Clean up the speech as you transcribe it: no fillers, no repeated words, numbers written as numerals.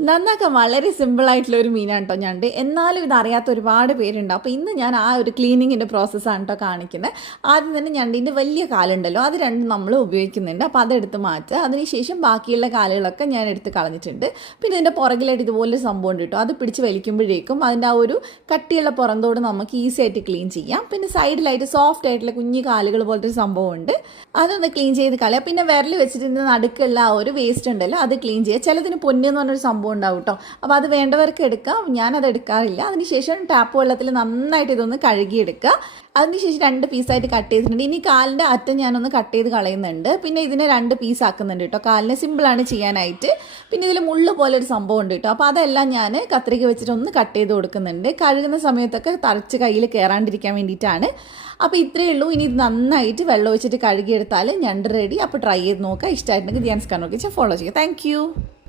നന്നാക്കാൻ വളരെ സിമ്പിളായിട്ടുള്ള ഒരു മീനാണ് കേട്ടോ ഞണ്ട്. എന്നാലും ഇതറിയാത്ത ഒരുപാട് പേരുണ്ട്. അപ്പോൾ ഇന്ന് ഞാൻ ആ ഒരു ക്ലീനിങ്ങിൻ്റെ പ്രോസസ്സാണ് കേട്ടോ കാണിക്കുന്നത്. ആദ്യം തന്നെ ഞണ്ടിൻ്റെ വലിയ കാലുണ്ടല്ലോ, അത് രണ്ടും നമ്മൾ ഉപയോഗിക്കുന്നുണ്ട്. അപ്പോൾ അതെടുത്ത് മാറ്റുക. അതിനുശേഷം ബാക്കിയുള്ള കാലുകളൊക്കെ ഞാൻ എടുത്ത് കളഞ്ഞിട്ടുണ്ട്. പിന്നെ ഇതിൻ്റെ പുറകിലായിട്ട് ഇതുപോലൊരു സംഭവം ഉണ്ട് കേട്ടോ. അത് പിടിച്ച് വലിക്കുമ്പോഴേക്കും അതിൻ്റെ ആ ഒരു കട്ടിയുള്ള പുറന്തോട് നമുക്ക് ഈസി ആയിട്ട് ക്ലീൻ ചെയ്യാം. പിന്നെ സൈഡിലായിട്ട് സോഫ്റ്റ് ആയിട്ടുള്ള കുഞ്ഞു കാലുകൾ പോലത്തെ ഒരു സംഭവം ഉണ്ട്, അതൊന്ന് ക്ലീൻ ചെയ്ത് കളയാം. പിന്നെ വിരൽ വെച്ചിട്ട് നടുക്കുള്ള ആ ഒരു വേസ്റ്റ് ഉണ്ടല്ലോ അത് ക്ലീൻ ചെയ്യുക. ചിലതിന് പൊന്നെന്ന് പറഞ്ഞൊരു സംഭവം ഉണ്ടാവും കേട്ടോ. അപ്പോൾ അത് വേണ്ടവർക്ക് എടുക്കാം, ഞാനത് എടുക്കാറില്ല. അതിനുശേഷം ടാപ്പ് വെള്ളത്തിൽ നന്നായിട്ട് ഇതൊന്ന് കഴുകിയെടുക്കുക. അതിനുശേഷം 2 പീസായിട്ട് കട്ട് ചെയ്തിട്ടുണ്ട്. ഇനി കാലിൻ്റെ അറ്റം ഞാനൊന്ന് കട്ട് ചെയ്ത് കളയുന്നുണ്ട്. പിന്നെ ഇതിനെ 2 പീസ് ആക്കുന്നുണ്ട് കേട്ടോ. കാലിന് സിമ്പിളാണ് ചെയ്യാനായിട്ട്. പിന്നെ ഇതിൽ മുള്ളു പോലെ ഒരു സംഭവം ഉണ്ട് കേട്ടോ. അപ്പോൾ അതെല്ലാം ഞാൻ കത്രിക വെച്ചിട്ട് ഒന്ന് കട്ട് ചെയ്ത് കൊടുക്കുന്നുണ്ട്. കഴുകുന്ന സമയത്തൊക്കെ തറച്ച് കയ്യിൽ കയറാണ്ടിരിക്കാൻ വേണ്ടിയിട്ടാണ്. അപ്പോൾ ഇത്രയേ ഉള്ളൂ. ഇനി ഇത് നന്നായിട്ട് വെള്ളം ഒഴിച്ചിട്ട് കഴുകിയെടുത്താൽ ഞണ്ട് റെഡി. അപ്പോൾ ട്രൈ ചെയ്ത് നോക്കുക. ഇഷ്ടമായിട്ടുണ്ടെങ്കിൽ ധ്യാൻസ് കാണുക, ഫോളോ ചെയ്യുക. താങ്ക്